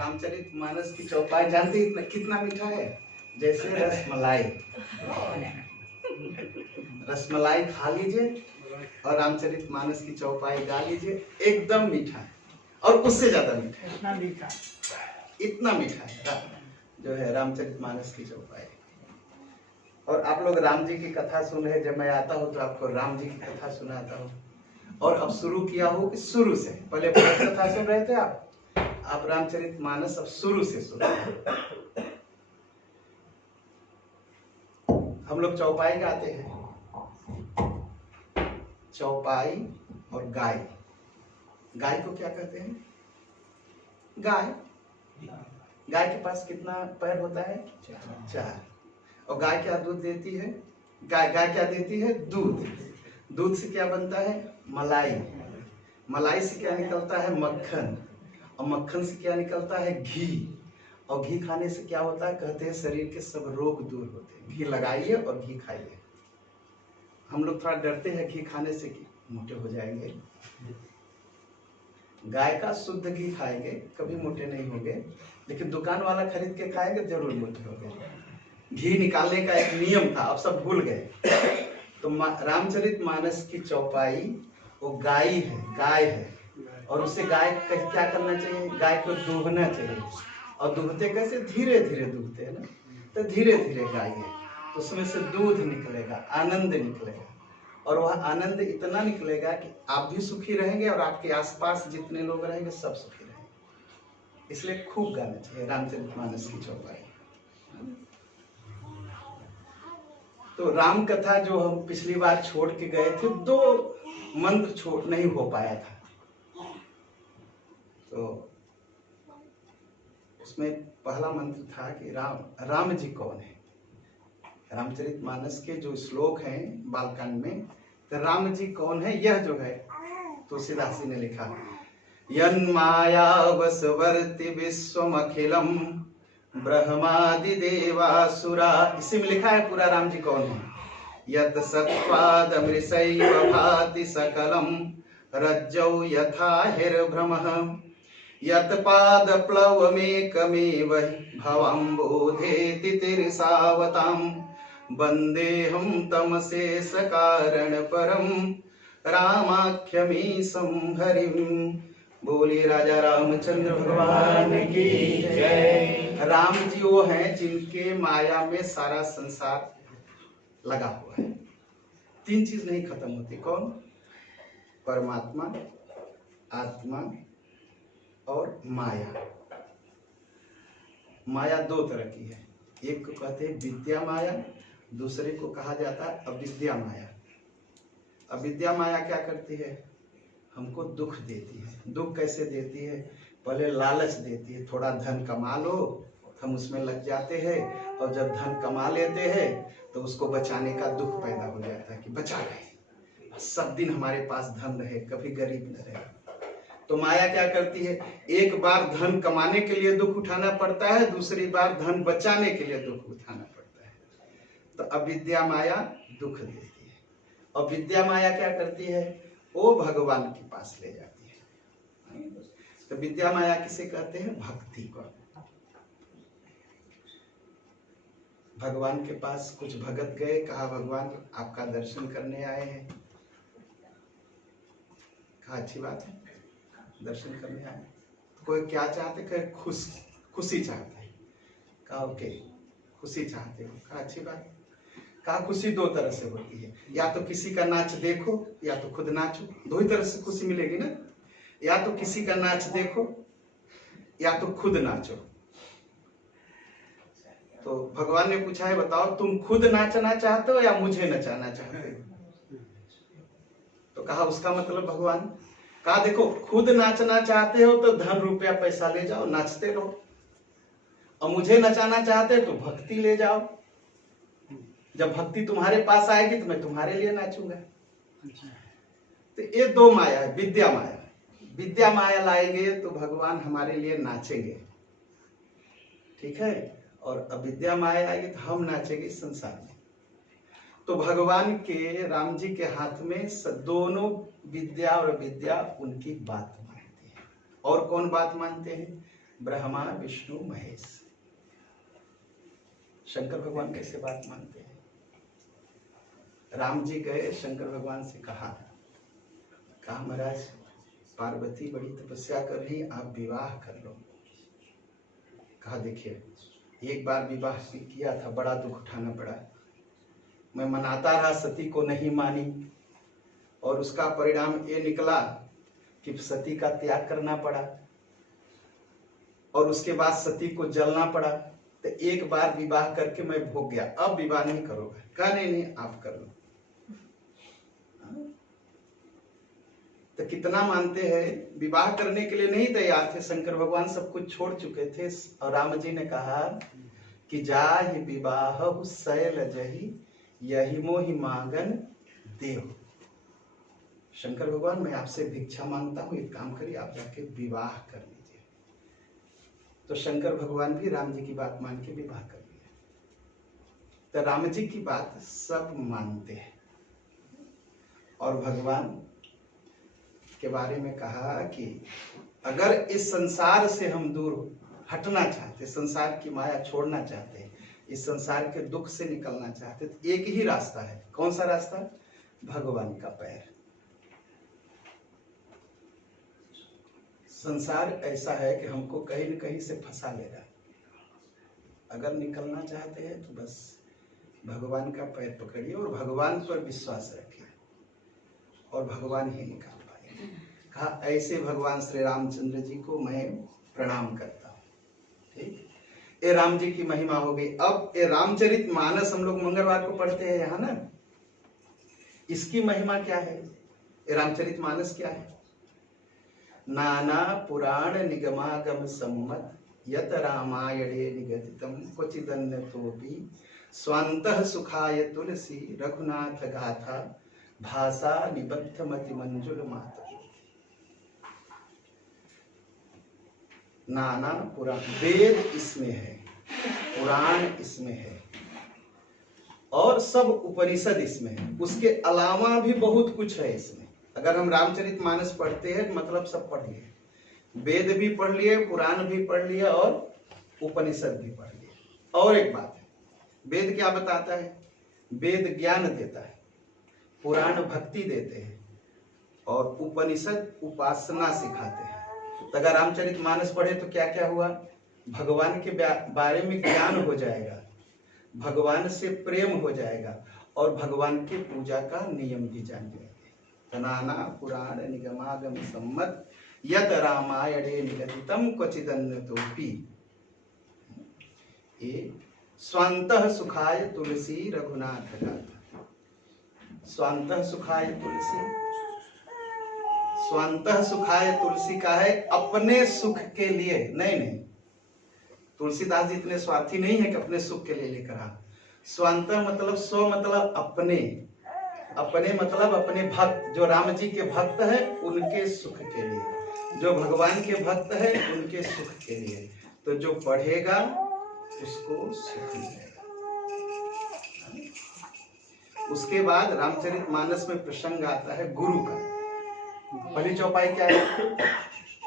रामचरितमानस की चौपाई जानते हैं कितना मीठा है? जैसे रसमलाई। रसमलाई खा लीजिए और रामचरितमानस की चौपाई गा लीजिए, एकदम मीठा है और उससे ज्यादा मीठा है। इतना मीठा है जो है रामचरितमानस की चौपाई। और आप लोग राम जी की कथा सुन रहे, जब मैं आता हूँ तो आपको राम जी की कथा सुनाता हूँ। और अब शुरू किया हो कि शुरू से, पहले बहुत कथा सुन रहे थे आप रामचरितमानस अब शुरू से सुन रहे हैं। हम लोग चौपाई गाते हैं, चौपाई और गाय। गाय को क्या कहते हैं? गाय। गाय के पास कितना पैर होता है? 4। और गाय क्या दूध देती है? गाय क्या देती है? दूध। दूध से क्या बनता है? मलाई। मलाई से क्या निकलता है? मक्खन। और मक्खन से क्या निकलता है? घी। और घी खाने से क्या होता है? कहते हैं शरीर के सब रोग दूर होते हैं। घी लगाइए और घी खाइए। हम लोग थोड़ा डरते हैं घी खाने से कि मोटे हो जाएंगे। गाय का शुद्ध घी खाएंगे कभी मोटे नहीं होंगे, लेकिन दुकान वाला खरीद के खाएंगे जरूर मोटे होंगे। घी निकालने का एक नियम था, अब सब भूल गए। तो रामचरितमानस की चौपाई वो गाय है और उससे गाय क्या करना चाहिए? गाय को दूहना चाहिए। और दूहते कैसे? धीरे धीरे दूहते हैं ना, तो धीरे धीरे गाइए, तो उसमें से दूध निकलेगा, आनंद निकलेगा। और वह आनंद इतना निकलेगा कि आप भी सुखी रहेंगे और आपके आसपास जितने लोग रहेंगे सब सुखी रहेंगे। इसलिए खूब गाना चाहिए रामचरितमानस की चौपाई। तो राम कथा जो हम पिछली बार छोड़ के गए थे, 2 मंत्र छोड़ नहीं हो पाया था। तो उसमें पहला मंत्र था कि राम जी कौन है। रामचरितमानस के जो श्लोक हैं बालकांड में, तो राम जी कौन है यह जो है तुलसीदास जी ने लिखा। यन्माया वसवर्ति विश्वमखिलम ब्रह्मादि देवासुरा, इसी में लिखा है पूरा राम जी कौन है। यत् सत्त्वादमृषैव भाति सकलम रज्जौ यथा हिरभ्रमः यत् पादप्लवमेकमेव भवम्बोधेति तिरसावतां वन्देऽहं तमशेष कारण परम रामाख्यमीशं हरिं। बोलिए राजा रामचंद्र भगवान की जय। राम जी वो हैं जिनके माया में सारा संसार लगा हुआ है। 3 चीज नहीं खत्म होती। कौन? परमात्मा, आत्मा और माया। माया 2 तरह की है, एक को कहते हैं विद्या माया, दूसरे को कहा जाता है अविद्या माया। अविद्या माया क्या करती है? हमको दुख देती है। दुख कैसे देती है? पहले लालच देती है, थोड़ा धन कमा लो, हम उसमें लग जाते हैं और जब धन कमा लेते हैं तो उसको बचाने का दुख पैदा हो जाता है कि बचा रहे, सब दिन हमारे पास धन रहे, कभी गरीब न रहे। तो माया क्या करती है? एक बार धन कमाने के लिए दुख उठाना पड़ता है, दूसरी बार धन बचाने के लिए दुख उठाना पड़ता है। तो अविद्या माया दुख देती है। और विद्या माया क्या करती है? वो भगवान के पास ले जाती है। तो विद्या माया किसे कहते हैं? भक्ति को। भगवान के पास कुछ भगत गए, कहा भगवान आपका दर्शन करने आए हैं। कहा अच्छी बात है, दर्शन करने आए। कोई क्या चाहते? कहे खुशी चाहते हैं। कहा ओके, खुशी चाहते हो। कहा अच्छी बात। कहा खुशी 2 तरह से होती है, या तो किसी का नाच देखो या तो खुद नाचो। 2 ही तरह से खुशी मिलेगी ना, या तो किसी का नाच देखो या तो खुद नाचो। तो भगवान ने पूछा है, बताओ तुम खुद नाचना चाहते हो या मुझे नचाना चाहते हो? तो कहा उसका मतलब भगवान, कहा देखो खुद नाचना चाहते हो तो धन रुपया पैसा ले जाओ, नाचते रहो, और मुझे नचाना चाहते हो तो भक्ति ले जाओ, जब भक्ति तुम्हारे पास आएगी तो मैं तुम्हारे लिए नाचूंगा। तो ये दो माया है, विद्या माया। विद्या माया लाएंगे तो भगवान हमारे लिए नाचेंगे, ठीक है, और अविद्या माया आएगी तो हम नाचेंगे इस संसार में। तो भगवान के, राम जी के हाथ में दोनों विद्या और अविद्या उनकी बात मानते हैं। और कौन बात मानते हैं? ब्रह्मा विष्णु महेश। शंकर भगवान कैसे बात मानते हैं? राम जी गए शंकर भगवान से कहा महाराज पार्वती बड़ी तपस्या कर रही, आप विवाह कर लो। कहा देखिए एक बार विवाह किया था, बड़ा दुख उठाना पड़ा, मैं मनाता रहा, सती को नहीं मानी, और उसका परिणाम ये निकला कि सती का त्याग करना पड़ा, और उसके बाद सती को जलना पड़ा। तो एक बार विवाह करके मैं भोग गया, अब विवाह नहीं करोगे? कहा नहीं आप कर लो। तो कितना मानते हैं, विवाह करने के लिए नहीं तैयार थे, शंकर भगवान सब कुछ छोड़ चुके थे, और राम जी ने कहा कि जाहि विवाह शैल जही, यही मोहि मांगन देव। शंकर भगवान मैं आपसे भिक्षा मांगता हूँ, एक काम करिए आप जाके विवाह कर लीजिए। तो शंकर भगवान भी राम जी की बात मान के विवाह कर लिया। तो राम जी की बात सब मानते हैं, और भगवान के बारे में कहा कि अगर इस संसार से हम दूर हटना चाहते, संसार की माया छोड़ना चाहते, इस संसार के दुख से निकलना चाहते, तो एक ही रास्ता है। कौन सा रास्ता? भगवान का पैर। संसार ऐसा है कि हमको कहीं न कहीं से फंसा ले रहा है। अगर निकलना चाहते हैं तो बस भगवान का पैर पकड़िए और भगवान पर विश्वास रखिए, और भगवान ही निकाल पाएंगे। कहा ऐसे भगवान श्री रामचंद्र जी को मैं प्रणाम करता हूँ। ठीक, ये राम जी की महिमा हो गई। अब ये रामचरित मानस हम लोग मंगलवार को पढ़ते हैं यहाँ ना, इसकी महिमा क्या है? ये रामचरित मानस क्या है? नाना पुराण निगमागम सम्मत यत रामायणे निगदितम क्वचिदन्यतोपि स्वान्तः सुखाय तुलसी रघुनाथ गाथा भाषा निबद्ध मति मंजुल माता। नाना पुराण, वेद इसमें है, पुराण इसमें है, और सब उपनिषद इसमें है। उसके अलावा भी बहुत कुछ है इसमें। अगर हम रामचरित मानस पढ़ते हैं मतलब सब पढ़ लिए, वेद भी पढ़ लिए, पुराण भी पढ़ लिए, और उपनिषद भी पढ़ लिए। और एक बात है, वेद क्या बताता है? वेद ज्ञान देता है, पुराण भक्ति देते हैं, और उपनिषद उपासना सिखाते हैं। तो अगर रामचरित मानस पढ़े तो क्या क्या हुआ? भगवान के बारे में ज्ञान हो जाएगा, भगवान से प्रेम हो जाएगा, और भगवान की पूजा का नियम भी जान जाएंगे। नाना पुराण निगमागम सम्मत यत रामायणे निगदितम क्वचिदन्यतोपि स्वान्तः सुखाय तुलसी रघुनाथ गाथा। स्वान्तः सुखाय तुलसी, स्वान्तः सुखाय तुलसी का है अपने सुख के लिए। नहीं, तुलसीदास जी इतने स्वार्थी नहीं है कि अपने सुख के लिए लेकर आ। स्वान्तः मतलब स्व मतलब अपने, अपने मतलब अपने भक्त, जो राम जी के भक्त है उनके सुख के लिए, जो भगवान के भक्त है उनके सुख के लिए। तो जो पढ़ेगा उसको सुख मिलेगा। उसके बाद रामचरित मानस में प्रसंग आता है गुरु का। पहली चौपाई क्या है?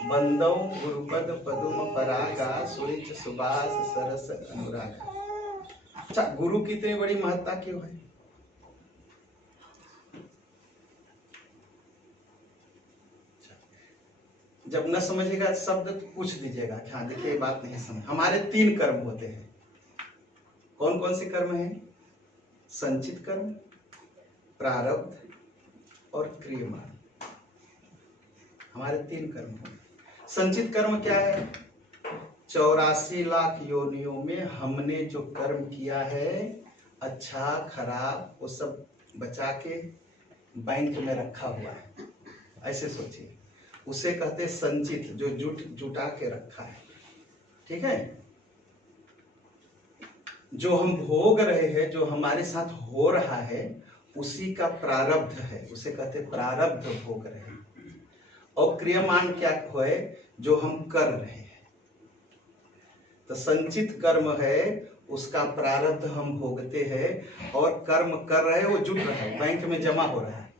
बंदौ गुरुपद पदुम परागा सुरिच सुबास सरस अनुरागा। अच्छा, गुरु की इतनी बड़ी महत्ता क्यों है? जब न समझेगा शब्द तो पूछ दीजिएगा। हाँ देखिए, ये बात नहीं समझ। हमारे 3 कर्म होते हैं। कौन कौन से कर्म हैं? संचित कर्म, प्रारब्ध और क्रियमान। हमारे 3 कर्म हैं। संचित कर्म क्या है? 84 लाख योनियों में हमने जो कर्म किया है, अच्छा खराब वो सब बचा के बैंक में रखा हुआ है। ऐसे सोचिए, उसे कहते संचित, जो जुटा के रखा है। ठीक है, जो हम भोग रहे हैं, जो हमारे साथ हो रहा है, उसी का प्रारब्ध है, उसे कहते प्रारब्ध भोग रहे हैं। और क्रियमान क्या है, जो हम कर रहे हैं। तो संचित कर्म है, उसका प्रारब्ध हम भोगते हैं, और कर्म कर रहे हैं वो जुट रहा है, बैंक में जमा हो रहा है।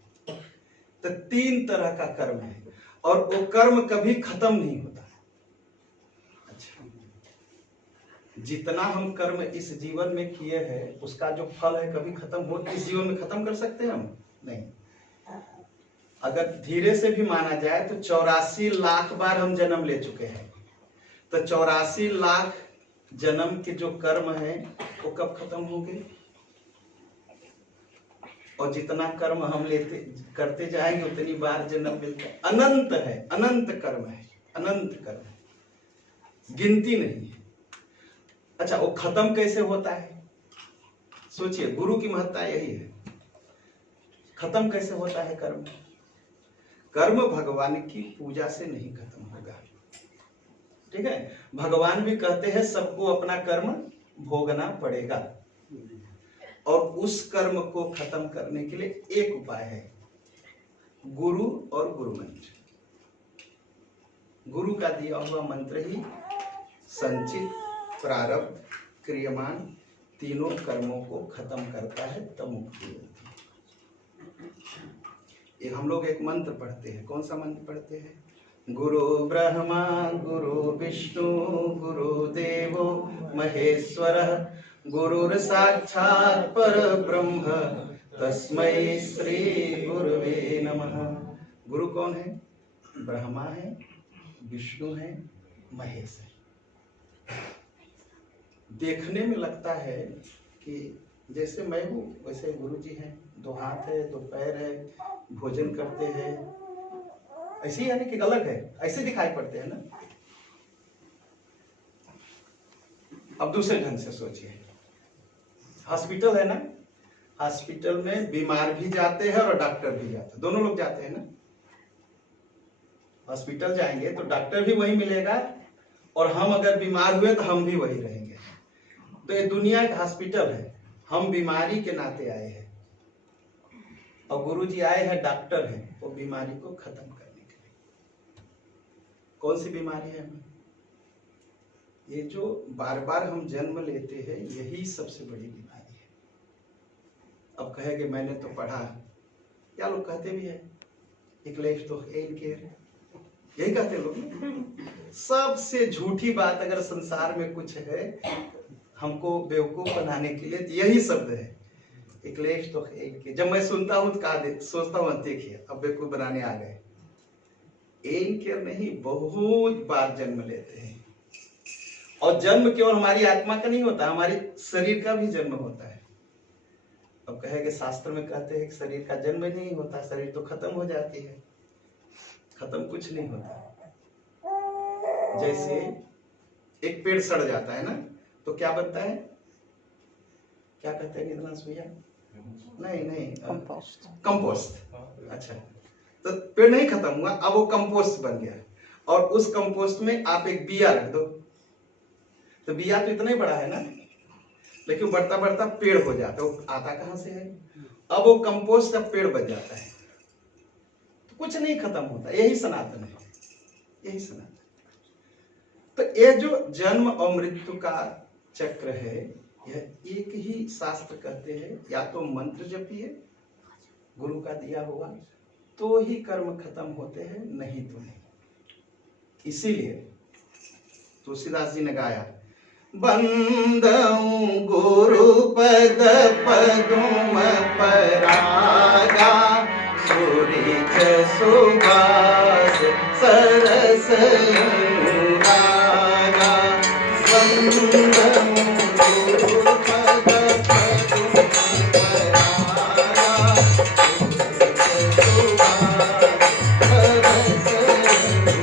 तो 3 तरह का कर्म है, और वो कर्म कभी खत्म नहीं होता। अच्छा, जितना हम कर्म इस जीवन में किए हैं, उसका जो फल है कभी खत्म हो, इस जीवन में खत्म कर सकते हैं हम? नहीं। अगर धीरे से भी माना जाए तो 84 लाख बार हम जन्म ले चुके हैं। तो 84 लाख जन्म के जो कर्म है वो कब खत्म होंगे? और जितना कर्म हम करते जाएंगे उतनी बार जन्म मिलता है। अनंत है, अनंत कर्म है, अनंत कर्म है, गिनती नहीं है। अच्छा, वो खत्म कैसे होता है? सोचिए, गुरु की महत्ता यही है। खत्म कैसे होता है कर्म? कर्म भगवान की पूजा से नहीं खत्म होगा। ठीक है, भगवान भी कहते हैं सबको अपना कर्म भोगना पड़ेगा, और उस कर्म को खत्म करने के लिए एक उपाय है, गुरु और गुरु मंत्र। गुरु का दिया हुआ मंत्र ही संचित, प्रारब्ध, क्रियमान तीनों कर्मों को खत्म करता है, तब मुक्ति होती है। एक हम लोग एक मंत्र पढ़ते हैं। कौन सा मंत्र पढ़ते हैं? गुरु ब्रह्मा गुरु विष्णु गुरु देवो महेश्वर गुरुर साक्षात् परब्रह्म तस्मै श्री गुरुवे नमः। गुरु कौन है? ब्रह्मा है, विष्णु है, महेश है। देखने में लगता है कि जैसे मैं हूँ वैसे गुरु जी हैं, 2 हाथ है, 2 पैर है, भोजन करते हैं, ऐसे ही, यानी कि अलग है, ऐसे दिखाई पड़ते हैं ना। अब दूसरे ढंग से सोचिए, हॉस्पिटल है ना, हॉस्पिटल में बीमार भी जाते हैं और डॉक्टर भी जाते हैं, दोनों लोग जाते हैं ना। हॉस्पिटल जाएंगे तो डॉक्टर भी वही मिलेगा, और हम अगर बीमार हुए तो हम भी वही रहेंगे। तो ये दुनिया एक हॉस्पिटल है, हम बीमारी के नाते आए हैं, और गुरु जी आए हैं, डॉक्टर हैं, वो बीमारी को खत्म करने के लिए। कौन सी बीमारी है हमें? ये जो बार बार हम जन्म लेते हैं, यही सबसे बड़ी बीमारी है। अब कहेंगे मैंने तो पढ़ा, क्या लोग कहते भी है, एक लाइफ तो एन केयर, यही कहते लोग। सबसे झूठी बात अगर संसार में कुछ है हमको बेवकूफ बनाने के लिए, तो यही शब्द है, एक लाइफ तो एन केयर। जब मैं सुनता हूँ तो सोचता हूँ देखिए अब बेवकूफ बनाने आ गए। एन केयर नहीं, बहुत बार जन्म लेते हैं, और जन्म केवल हमारी आत्मा का नहीं होता, हमारी शरीर का भी जन्म होता है। अब कहेंगे शास्त्र में कहते हैं कि शरीर का जन्म नहीं होता, शरीर तो खत्म हो जाती है। खत्म कुछ नहीं होता। जैसे एक पेड़ सड़ जाता है ना, तो क्या बनता है? क्या कहते हैं निधनास भैया? नहीं, कंपोस्ट। अच्छा, तो पेड़ नहीं खत्म हुआ, अब वो कंपोस्ट बन गया, और उस कंपोस्ट में आप एक बिया रख दो, तो बिया तो इतना ही बड़ा है ना, लेकिन बढ़ता बढ़ता पेड़ हो जाता है। वो आता कहां से है? अब वो कंपोस्ट अब पेड़ बन जाता है। तो कुछ नहीं खत्म होता, यही सनातन है, यही सनातन। तो ये जो जन्म और मृत्यु का चक्र है, यह एक ही शास्त्र कहते हैं, या तो मंत्र जपिए गुरु का दिया हुआ, तो ही कर्म खत्म होते हैं, नहीं तो नहीं। इसीलिए तुलसीदास जी ने गाया, बंदऊ गुरु पद पदुम परागा सुरिच सुभाष सरस अनुरागा। बंदऊ गुरु पद पदुम परागा सुरिच सुभाष सरस अनुरागा।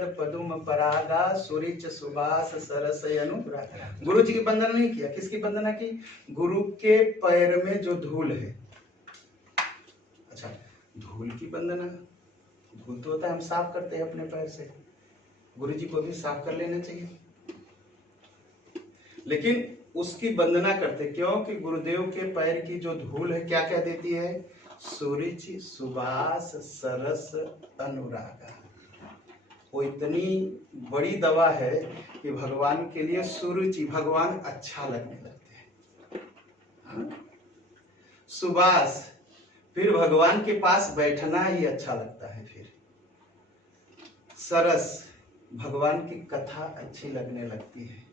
पद पदुम परागा सुरिच सुबास सरस अनुरागा। गुरु जी की वंदना नहीं किया, किसकी वंदना की? गुरु के पैर में जो धूल है। अच्छा, धूल की वंदना, धूल तो होता है हम साफ करते हैं अपने पैर से, गुरु जी को भी साफ कर लेना चाहिए, लेकिन उसकी वंदना करते क्योंकि गुरुदेव के पैर की जो धूल है क्या क्या देती है? सुरुचि सुबास सरस अनुरागा। वो इतनी बड़ी दवा है कि भगवान के लिए सुरुचि, भगवान अच्छा लगने लगते हैं। हाँ? सुबास, फिर भगवान के पास बैठना ही अच्छा लगता है। फिर सरस, भगवान की कथा अच्छी लगने लगती है।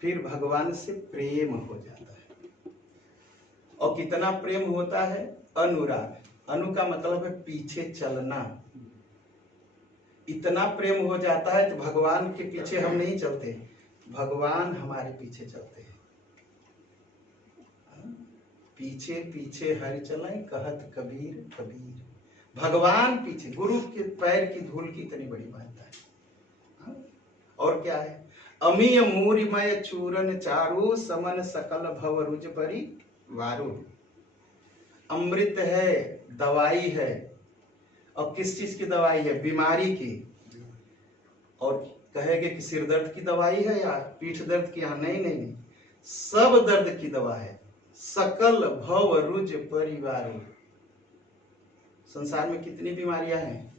फिर भगवान से प्रेम हो जाता है। और कितना प्रेम होता है? अनुराग। अनु का मतलब है पीछे चलना। इतना प्रेम हो जाता है तो भगवान के पीछे हम नहीं चलते, भगवान हमारे पीछे चलते हैं। पीछे पीछे हरि चलाए कहत कबीर कबीर। भगवान पीछे, गुरु के पैर की धूल की इतनी बड़ी मान्यता है। और क्या है? अमीय मूरिमय चूरन चारु समन सकल भव रुज परि वारु। अमृत है, दवाई है। और किस चीज की दवाई है? बीमारी की। और कहेंगे कि सिर दर्द की दवाई है या पीठ दर्द की? नहीं नहीं नहीं, सब दर्द की दवा है। सकल भव रुज परिवार। संसार में कितनी बीमारियां हैं,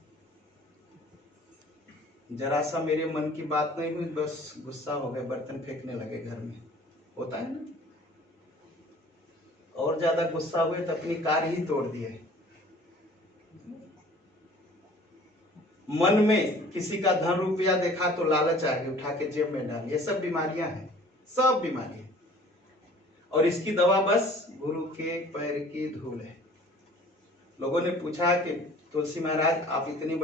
जरा सा मेरे मन की बात नहीं हुई बस गुस्सा हो गए, बर्तन फेंकने लगे घर में, होता है ना। और ज्यादा गुस्सा हुए तो अपनी कार ही तोड़ दिए। मन में किसी का धन रुपया देखा तो लालच आ गई, उठा के जेब में डाल। ये सब बीमारियां हैं, सब बीमारियां। और इसकी दवा बस गुरु के पैर की धूल है। लोगों ने पूछा कि तुलसी महाराज आप इतनी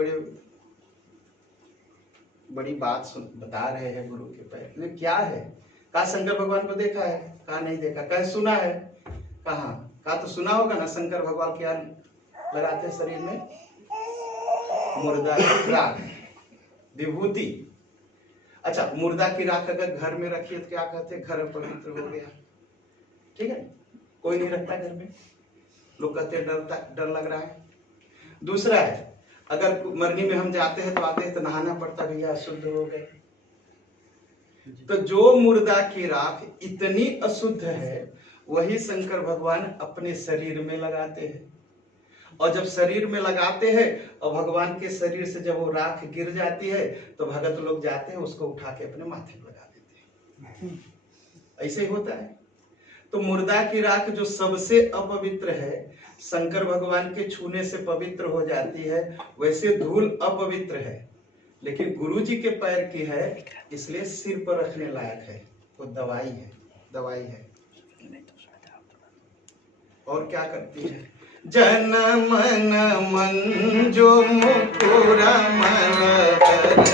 बड़ी बात बता रहे हैं गुरु के पैर, क्या है? कहा शंकर भगवान को देखा है? कहा नहीं देखा। कहा सुना है? कहा तो सुना होगा ना, शंकर भगवान क्या लगाते हैं शरीर में? मुर्दा की राख, विभूति। अच्छा, मुर्दा की राख अगर घर में रखिए तो क्या कहते हैं? घर पवित्र हो गया। ठीक है, कोई नहीं रखता घर में, लोग कहते हैं डर लग रहा है। दूसरा है, अगर मरनी में हम जाते हैं तो आते हैं तो नहाना पड़ता, भैया अशुद्ध हो गए। तो जो मुर्दा की राख इतनी अशुद्ध है वही शंकर भगवान अपने शरीर में लगाते हैं। और जब शरीर में लगाते हैं और भगवान के शरीर से जब वो राख गिर जाती है तो भगत लोग जाते हैं उसको उठा के अपने माथे पर लगा देते हैं। ऐसे ही होता है। तो मुर्दा की राख जो सबसे अपवित्र है, शंकर भगवान के छूने से पवित्र हो जाती है, वैसे धूल अपवित्र है, लेकिन गुरु जी के पैर की है इसलिए सिर पर रखने लायक है। वो दवाई है, दवाई है। और क्या करती है? जन मन मन जो मुकुरा मन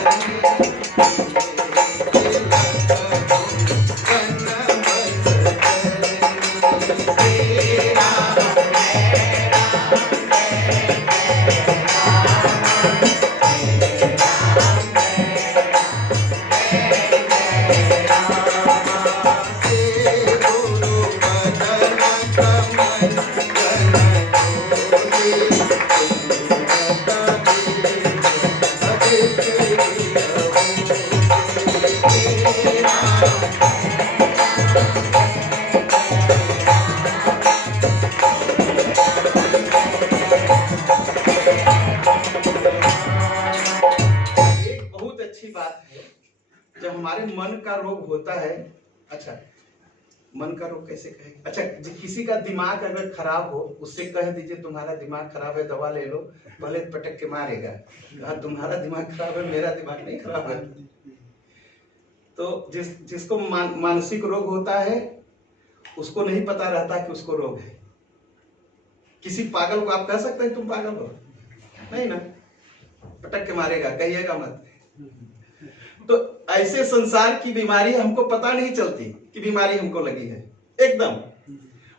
मन का रोग होता है। अच्छा, मन का रोग कैसे कहें? अच्छा, किसी का दिमाग अगर खराब हो उससे कह दीजिए तुम्हारा दिमाग खराब है, दवा ले लो, पहले पटक के मारेगा। तुम्हारा दिमाग खराब है, मेरा दिमाग नहीं खराब है। तो जिसको मानसिक रोग होता है उसको नहीं पता रहता कि उसको रोग है। किसी पागल को आप कह सकते हैं तुम पागल हो? नहीं ना, पटक के मारेगा, कहिएगा मत। तो ऐसे संसार की बीमारी हमको पता नहीं चलती कि बीमारी हमको लगी है एकदम।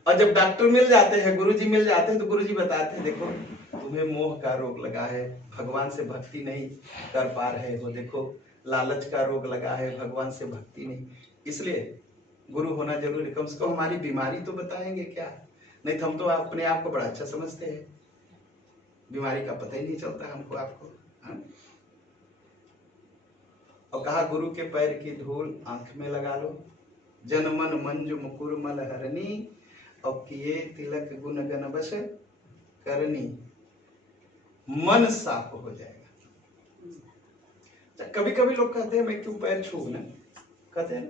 और जब डॉक्टर मिल जाते हैं, गुरुजी मिल जाते हैं, तो गुरुजी बताते हैं देखो तुम्हें मोह का रोग लगा है, भगवान से भक्ति नहीं कर पा रहे हो। देखो लालच का रोग लगा है, भगवान से भक्ति नहीं, इसलिए गुरु होना जरूरी। कम से कम हमारी बीमारी तो बताएंगे क्या, नहीं तो हम तो अपने आप को बड़ा अच्छा समझते हैं, बीमारी का पता ही नहीं चलता हमको आपको। हाँ? और कहा गुरु के पैर की धूल आंख में लगा लो, जन मन मंजू मुकुर मल हरनी, और किए तिलक गुण गण बस करनी, मन साफ हो जाएगा। कभी कभी लोग कहते हैं मैं क्यों पैर छू ना, कहते हैं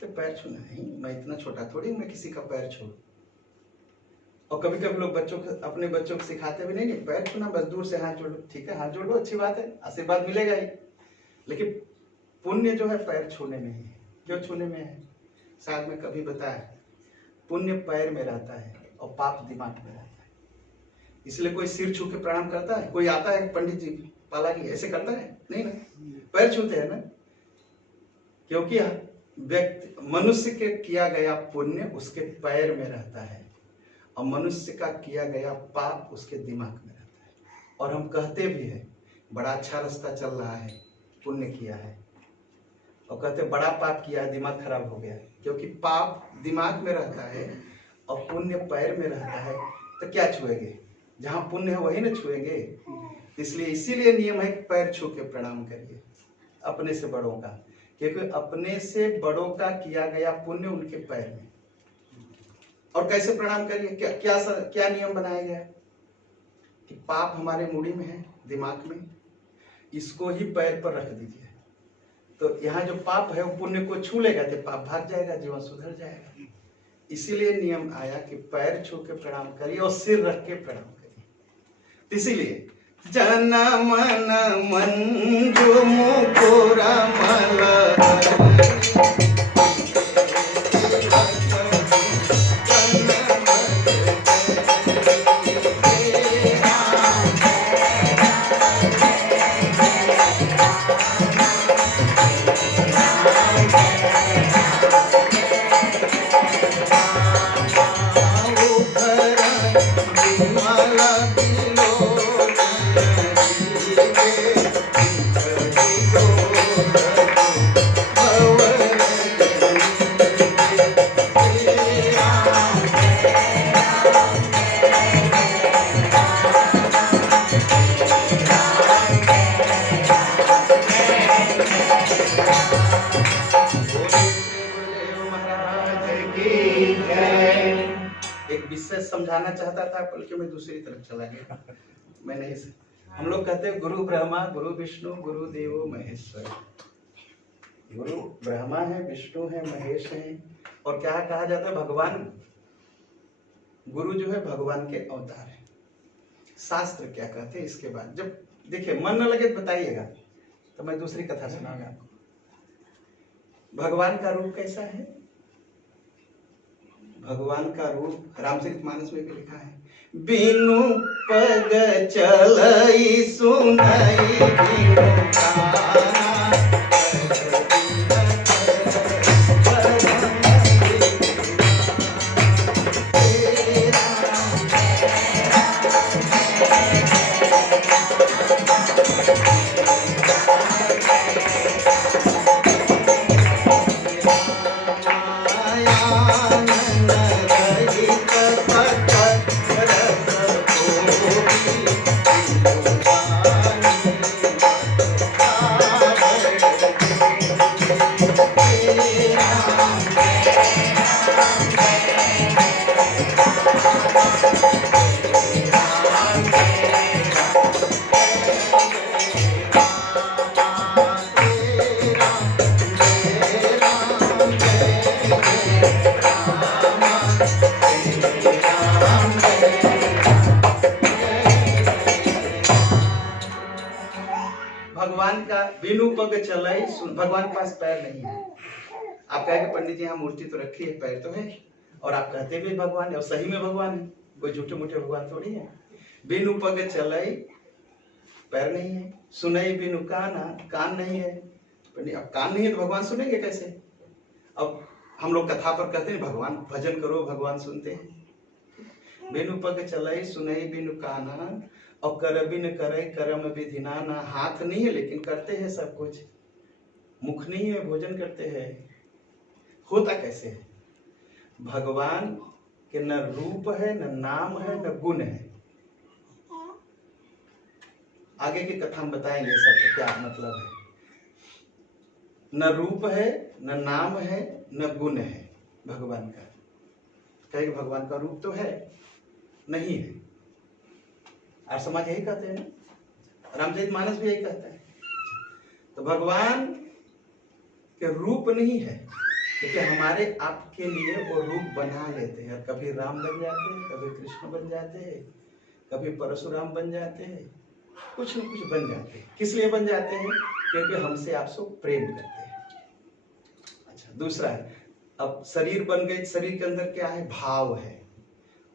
तो पैर छूना नहीं, मैं इतना छोटा थोड़ी मैं किसी का पैर छू। और कभी कभी लोग बच्चों को, अपने बच्चों को सिखाते भी नहीं पैर छूना, बस दूर से हाथ जोड़ो, ठीक है हाथ जोड़ो अच्छी बात है, आशीर्वाद मिलेगा ही, लेकिन पुण्य जो है पैर छूने में ही है। क्यों छूने में है? शायद में कभी बताया, पुण्य पैर में रहता है और पाप दिमाग में रहता है। इसलिए कोई सिर छू के प्रणाम करता है? कोई आता है पंडित जी पाला की ऐसे करता है? नहीं ना, पैर छूते हैं ना, क्योंकि व्यक्ति मनुष्य के किया गया पुण्य उसके पैर में रहता है और मनुष्य का किया गया पाप उसके दिमाग में रहता है। और हम कहते भी हैं बड़ा अच्छा रास्ता चल रहा है, पुण्य किया है, और कहते बड़ा पाप किया है, दिमाग खराब हो गया, क्योंकि पाप दिमाग में रहता है और पुण्य पैर में रहता है। तो क्या छुएंगे? जहां पुण्य है वही ना छुएंगे। इसलिए इसीलिए नियम है कि पैर छू के प्रणाम करिए अपने से बड़ों का, क्योंकि अपने से बड़ों का किया गया पुण्य उनके पैर में। और कैसे प्रणाम करिए? क्या नियम बनाया गया कि पाप हमारे मुड़ी में है, दिमाग में, इसको ही पैर पर रख दीजिए, तो यहाँ जो पाप है वो पुण्य को छू लेगा तो पाप भाग जाएगा, जीवन सुधर जाएगा। इसीलिए नियम आया कि पैर छू के प्रणाम करिए और सिर रख के प्रणाम करिए। इसीलिए जन मन मंजू मुकुर मल समझाना चाहता था, बल्कि मैं दूसरी तरफ चला गया। मैं नहीं, हम लोग कहते हैं गुरु ब्रह्मा गुरु विष्णु गुरु देवो महेश्वर। गुरु ब्रह्मा है, विष्णु है, महेश है, और क्या कहा जाता है भगवान, गुरु जो है भगवान के अवतार है। शास्त्र क्या कहते हैं इसके बाद? जब देखिए मन न लगे तो बताइएगा, तो मैं दूसरी कथा सुनाऊंगा आपको। भगवान का रूप कैसा है? भगवान का रूप रामचरितमानस में भी लिखा है, बिनु पग चलई सुनई बिनु गाना। भगवान का बिनु पग चलाई, भगवान के पास पैर नहीं है। आप कहेंगे पंडित जी यहाँ मूर्ति तो रखी है, पैर तो है, और आप कहते भी भगवान है, और सही में भगवान है, कोई झूठे मूठे भगवान थोड़ी है। बिनु पग चलाई, पैर नहीं है, सुनई बिनु काना, कान नहीं है। अब कान नहीं है तो भगवान सुनेंगे कैसे? अब हम लोग कथा पर कहते हैं भगवान भजन करो, भगवान सुनते हैं। बिनु पग चलई सुनई बिनु काना, और कर बिन करई करम विधि नाना। हाथ नहीं है लेकिन करते हैं सब कुछ, मुख नहीं है भोजन करते हैं। होता कैसे है? भगवान के न रूप है, न नाम है, न गुण है। आगे की कथा हम बताएंगे सबका क्या मतलब है। न रूप है, न नाम है, न गुण है भगवान का। कहे भगवान का रूप तो है, नहीं है। और समाज यही कहते हैं ना, रामचरितमानस भी यही कहता है। तो भगवान के रूप नहीं है, क्योंकि हमारे आपके लिए वो रूप बना लेते हैं। कभी राम बन जाते हैं, कभी कृष्ण बन जाते हैं, कभी परशुराम बन जाते हैं, कुछ न कुछ बन जाते हैं। किस लिए बन जाते हैं? क्योंकि हमसे आपसे प्रेम करते हैं। अच्छा, दूसरा है, अब शरीर बन गए, शरीर के अंदर क्या है? भाव है।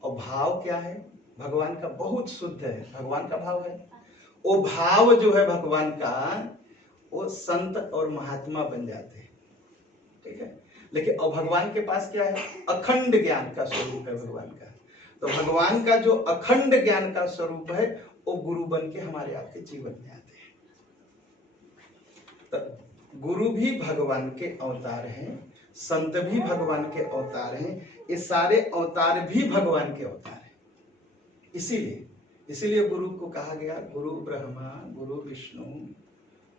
और भाव क्या है? भगवान का बहुत शुद्ध है, भगवान का भाव है। वो भाव जो है भगवान का, वो संत और महात्मा बन जाते हैं, ठीक है। लेकिन और भगवान के पास क्या है? अखंड ज्ञान का स्वरूप है भगवान का। तो भगवान का जो अखंड ज्ञान का स्वरूप है, वो गुरु बन के हमारे आपके जीवन में आते हैं। तो गुरु भी भगवान के अवतार हैं, संत भी भगवान के अवतार हैं, ये सारे अवतार भी भगवान के अवतार हैं। इसीलिए गुरु को कहा गया गुरु ब्रह्मा गुरु विष्णु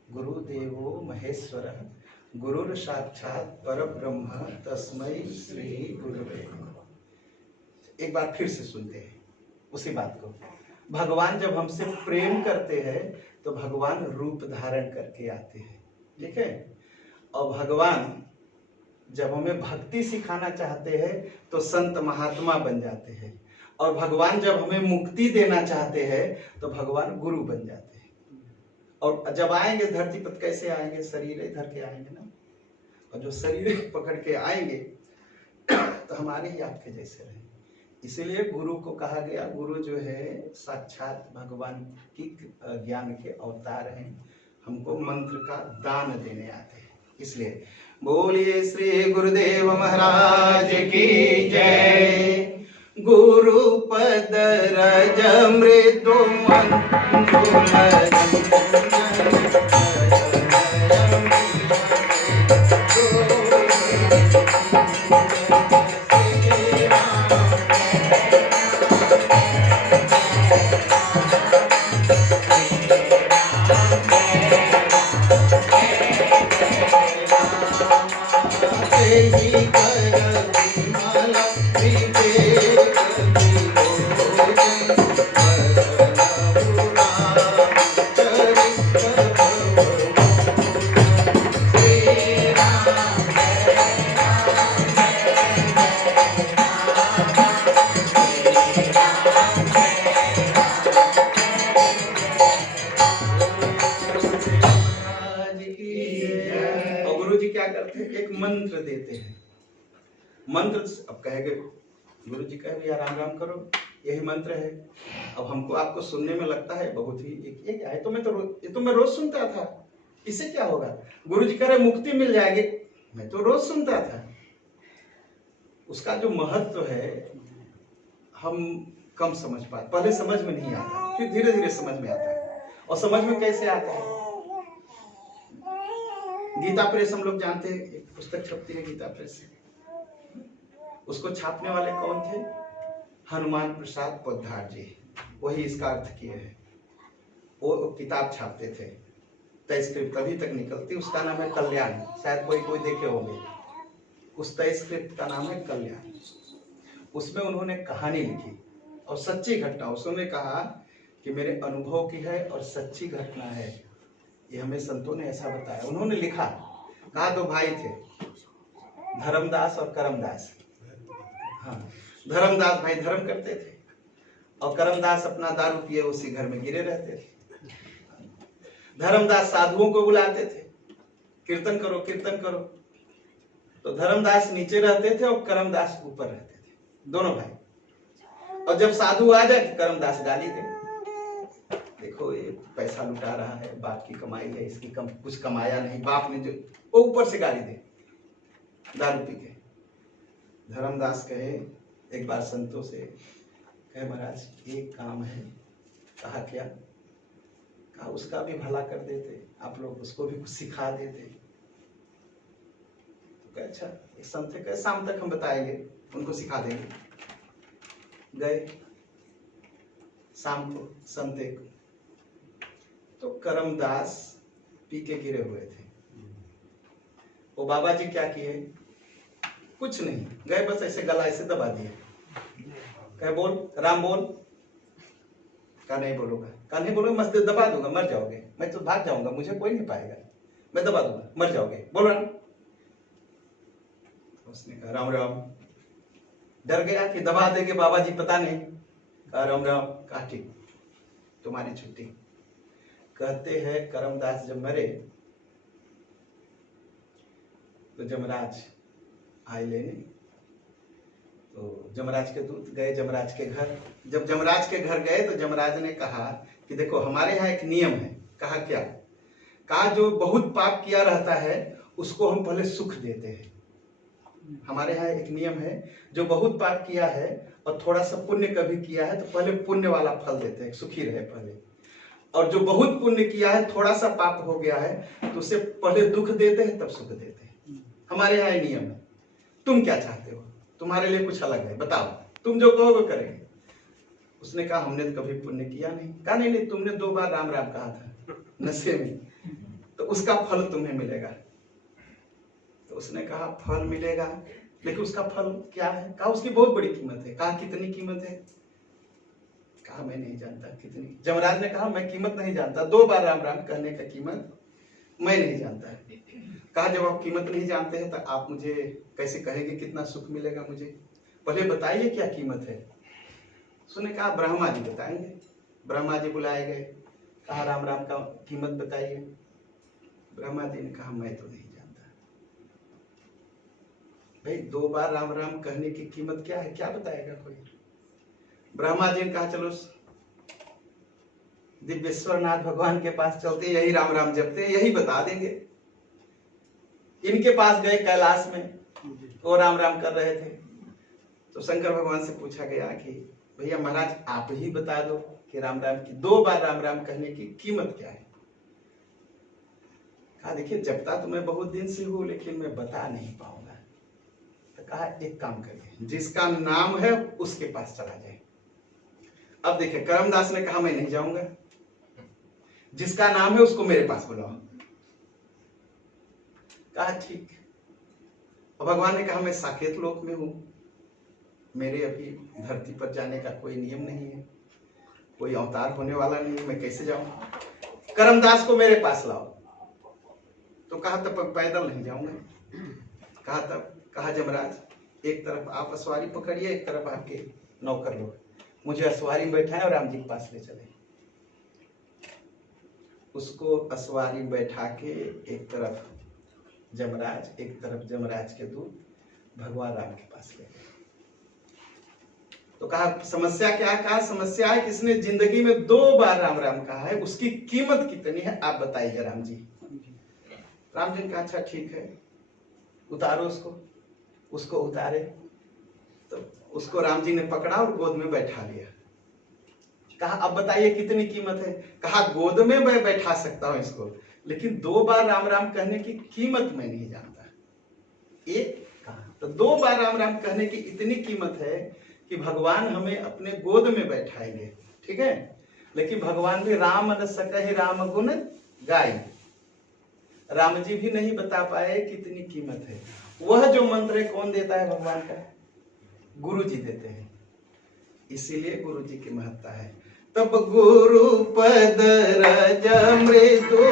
गुरु देवो महेश्वर गुरुर साक्षात परब्रह्म तस्मै श्री गुरुवे नमः। एक बार फिर से सुनते हैं उसी बात को। भगवान जब हमसे प्रेम करते हैं तो भगवान रूप धारण करके आते हैं, ठीक है। और भगवान जब हमें भक्ति सिखाना चाहते हैं तो संत महात्मा बन जाते हैं। और भगवान जब हमें मुक्ति देना चाहते हैं तो भगवान गुरु बन जाते हैं। और जब आएंगे धरती पर कैसे आएंगे? शरीर ही धर के आएंगे ना। और जो शरीर पकड़ के आएंगे तो हमारे ही आपके जैसे रहेंगे। इसीलिए गुरु को कहा गया, गुरु जो है साक्षात भगवान की ज्ञान के अवतार हैं, हमको मंत्र का दान देने आते हैं। इसलिए बोलिए श्री गुरुदेव महाराज की जय। गुरु पद रज मृदु एक मंत्र देते हैं। मंत्र अब कहेंगे गुरु जी कहे भैया राम राम करो, यही मंत्र है। अब हमको आपको सुनने में लगता है बहुत ही ये क्या है, तो मैं रोज सुनता था, इससे क्या होगा? गुरु जी कह रहे मुक्ति मिल जाएगी, मैं तो रोज सुनता था। उसका जो महत्व है हम कम समझ पाते, पहले समझ में नहीं आता, फिर धीरे धीरे समझ में आता है। और समझ में कैसे आता है? गीता प्रेस हम लोग जानते हैं, एक पुस्तक छपती है गीता प्रेस से। उसको छापने वाले कौन थे? हनुमान प्रसाद पोद्दार जी, वही इसका अर्थ किए हैं। वो किताब छापते थे, तय स्क्रिप्ट अभी तक निकलती, उसका नाम है कल्याण। शायद कोई देखे होंगे। उस तय स्क्रिप्ट का नाम है कल्याण। उसमें उन्होंने कहानी लिखी और सच्ची घटना, उसने कहा कि मेरे अनुभव की है और सच्ची घटना है, ये हमें संतों ने ऐसा बताया। उन्होंने लिखा, कहा दो भाई थे, धर्मदास और करमदास। हाँ, धर्मदास भाई धर्म करते थे और करमदास अपना दारू पिए उसी घर में गिरे रहते थे। धर्मदास साधुओं को बुलाते थे, कीर्तन करो कीर्तन करो। तो धर्मदास नीचे रहते थे और करमदास ऊपर रहते थे, दोनों भाई। और जब साधु आ जाए करमदास गाली दे, देखो ये पैसा लुटा रहा है, बाप की कमाई है, इसकी कुछ कमाया नहीं, बाप ने जो, वो ऊपर से गाली दे दारू पी के। धर्मदास कहे एक बार संतों से, कहे महाराज एक काम है। कहा क्या? कहा उसका भी भला कर देते, आप लोग उसको भी कुछ सिखा देते। तो कहे अच्छा एक संत थे, कहे शाम तक हम बताएंगे, उनको सिखा देंगे। गए शाम को संत एक, तो करमदास पी के गिरे हुए थे। वो बाबा जी क्या किए? कुछ नहीं, गए बस ऐसे गला ऐसे दबा दिए। कहे बोल राम बोल। कहा नहीं बोलूंगा। कहा नहीं बोलोगे मस्त दबा दूंगा, मर जाओगे, मैं तो भाग जाऊंगा, मुझे कोई नहीं पाएगा, मैं दबा दूंगा, मर जाओगे, बोलो राम। उसने कहा राम राम। डर गया कि दबा देंगे बाबा जी, पता नहीं। कहा राम राम। कहा ठीक, तुम्हारी छुट्टी। कहते हैं करमदास जब मरे तो जमराज आए लेने। तो जमराज के दूत गए जमराज के घर। जब जमराज के घर गए तो जमराज ने कहा कि देखो हमारे यहाँ एक नियम है। कहा क्या? कहा जो बहुत पाप किया रहता है उसको हम पहले सुख देते हैं। हमारे यहाँ एक नियम है, जो बहुत पाप किया है और थोड़ा सा पुण्य कभी किया है तो पहले पुण्य वाला फल देते हैं, सुखी रहे पहले। और जो बहुत पुण्य किया है, थोड़ा सा पाप हो गया है तो उसे पहले दुख देते हैं तब सुख देते हैं। हमारे यहाँ नियम है। तुम क्या चाहते हो? तुम्हारे लिए कुछ अलग है, बताओ, तुम जो कहोगे करेंगे। उसने कहा हमने तो कभी पुण्य किया नहीं। कहा नहीं नहीं, तुमने 2 बार राम राम कहा था नशे में, तो उसका फल तुम्हें मिलेगा। तो उसने कहा फल मिलेगा, लेकिन उसका फल क्या है? कहा उसकी बहुत बड़ी कीमत है। कहा कितनी कीमत है? कहा मैं नहीं जानता कितनी। जमराज ने कहा मैं कीमत नहीं जानता, 2 बार राम राम कहने का कीमत मैं नहीं जानता है। कहा जब आप कीमत नहीं जानते हैं तो आप मुझे कैसे कहेंगे कितना सुख मिलेगा? मुझे पहले बताइए क्या कीमत है। उसने कहा ब्रह्मा जी बताएंगे। ब्रह्मा जी बुलाए गए। कहा राम राम का कीमत बताइए। ब्रह्मा जी ने कहा मैं तो नहीं जानता। भाई 2 बार राम राम कहने की कीमत क्या है, क्या बताएगा कोई? ब्रह्मा जी ने कहा चलो दिव्येश्वरनाथ भगवान के पास चलते, यही राम राम जपते, यही बता देंगे। इनके पास गए कैलाश में, वो राम राम कर रहे थे। तो शंकर भगवान से पूछा गया कि भैया महाराज आप ही बता दो कि राम राम की 2 बार राम राम कहने की कीमत क्या है? कहा देखिए जपता तो मैं बहुत दिन से हूं लेकिन मैं बता नहीं पाऊंगा। तो कहा एक काम करिए, जिसका नाम है उसके पास चला जाए। अब देखिए करमदास ने कहा मैं नहीं जाऊंगा, जिसका नाम है उसको मेरे पास बुलाओ। कहा ठीक। और भगवान ने कहा मैं साकेत लोक में हूं, मेरे अभी धरती पर जाने का कोई नियम नहीं है, कोई अवतार होने वाला नहीं है, मैं कैसे जाऊं? करमदास को मेरे पास लाओ। तो कहा तब पैदल नहीं जाऊंगा। कहा तब? कहा जमराज एक तरफ आप असवारी पकड़िए, एक तरफ आपके नौकर लोग, मुझे असवारी में बैठाए और राम जी के पास ले चले। उसको असवारी बैठा के एक तरफ जमराज, एक तरफ जमराज के दूत भगवान राम के पास ले गए। तो कहा समस्या क्या है? कहा समस्या है कि इसने जिंदगी में 2 बार राम राम कहा है, उसकी कीमत कितनी है आप बताइए राम जी। राम जी ने कहा अच्छा ठीक है, उतारो उसको। उसको उतारे तो उसको राम जी ने पकड़ा और गोद में बैठा लिया। कहा अब बताइए कितनी कीमत है? कहा गोद में मैं बैठा सकता हूं इसको, लेकिन 2 बार राम राम कहने की कीमत मैं नहीं जानता। एक कहा तो 2 बार राम राम कहने की इतनी कीमत है कि भगवान हमें अपने गोद में बैठाएंगे, ठीक है। लेकिन भगवान भी राम न सकहि राम गुण गाई, राम जी भी नहीं बता पाए कितनी कीमत है। वह जो मंत्र है कौन देता है? भगवान का गुरु जी देते हैं, इसीलिए गुरु जी की महत्ता है। तब गुरु पद रज मृदु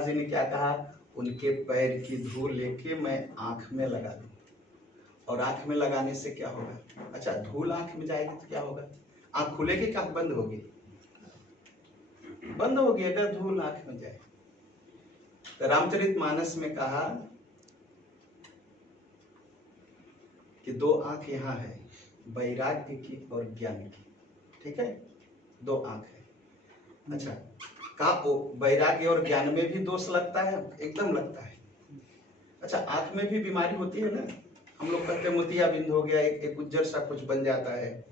तुलसीदास जी ने क्या कहा, उनके पैर की धूल लेके मैं आंख में लगा दूं। और आंख में लगाने से क्या होगा? अच्छा, धूल आंख में जाएगी तो क्या होगा? आंख खुलेगी कि आंख बंद होगी? बंद होगी अगर धूल आंख में जाए। तो रामचरितमानस में कहा कि दो आंख यहाँ है, वैराग्य की और ज्ञान की। ठीक है, दो आंख है। अच्छा, कहा वैराग्य और ज्ञान में भी दोष लगता है? एकदम लगता है। अच्छा, आंख में भी बीमारी होती है ना, हम लोग कहते हैं मोतियाबिंद हो गया, एक उज्जर सा कुछ बन जाता है।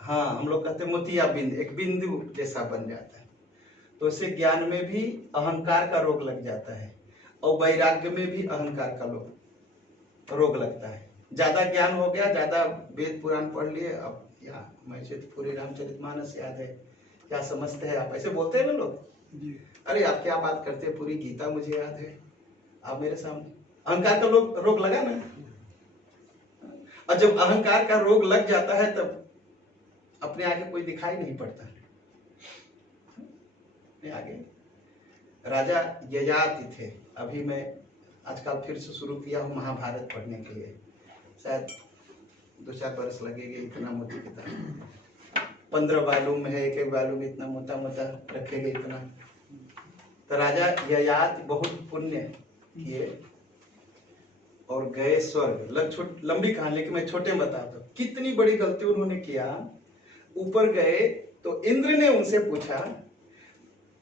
हाँ, हम लोग कहते हैं मोतियाबिंद, एक बिंदु जैसा बन जाता है। तो इससे ज्ञान में भी अहंकार का रोग लग जाता है, और वैराग्य में भी अहंकार का रोग लगता है। ज्यादा ज्ञान हो गया, ज्यादा वेद पुराण पढ़ लिए, अब यहाँ मुझे पूरी रामचरितमानस याद है, क्या समझते हैं आप? ऐसे बोलते हैं ना लोग, अरे आप क्या बात करते हैं, पूरी गीता मुझे याद है, आप मेरे सामने। अहंकार का रोग लगा ना, और जब अहंकार का रोग लग जाता है तब अपने आगे कोई दिखाई नहीं पड़ता। आगे राजा ययाति थे, अभी मैं आजकल फिर से शुरू किया हूँ महाभारत पढ़ने के लिए, शायद 2-4 बरस लगेंगे। इतना मोटी किताब, 15 वॉल्यूम है, एक एक वॉल्यूम इतना मोटा मोटा रखेंगे इतना। तो राजा ययाति बहुत पुण्य किए और गए स्वर्ग। लंबी कहानी, लेकिन मैं छोटे में बताता हूँ कितनी बड़ी गलती उन्होंने किया। ऊपर गए तो इंद्र ने उनसे पूछा,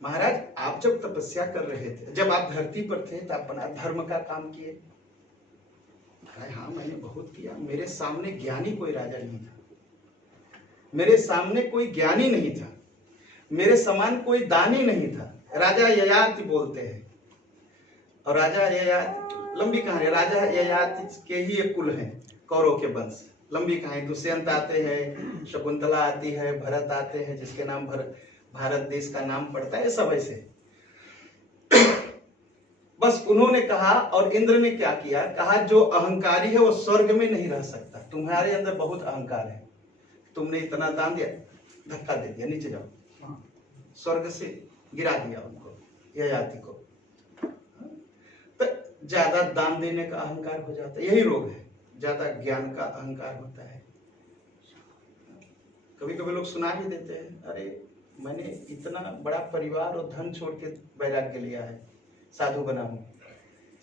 महाराज आप जब तपस्या कर रहे थे, जब आप धरती पर थे तो अपना धर्म का काम किए? हाँ, मैंने बहुत किया, मेरे सामने ज्ञानी कोई राजा नहीं था, मेरे सामने कोई ज्ञानी नहीं था, मेरे समान कोई दानी नहीं था। राजा ययाति बोलते हैं, और राजा ययाति, लंबी कहानी, राजा ययाति के ही एक कुल है, कौरव के वंश। लंबी कहानी, दुष्यंत आते हैं, शकुंतला आती है, भरत आते हैं, जिसके नाम भारत देश का नाम पड़ता है, सब ऐसे। बस उन्होंने कहा, और इंद्र ने क्या किया, कहा जो अहंकारी है वो स्वर्ग में नहीं रह सकता, तुम्हारे अंदर बहुत अहंकार है, तुमने इतना दान दिया, धक्का दे दिया, नीचे जाओ। स्वर्ग से गिरा दिया उनको, ययाति को। तो ज्यादा दान देने का अहंकार हो जाता है, यही रोग है, ज्यादा ज्ञान का अहंकार होता है। कभी कभी लोग सुना भी देते हैं, अरे मैंने इतना बड़ा परिवार और धन छोड़ के वैराग्य लिया है, साधु बना हूं।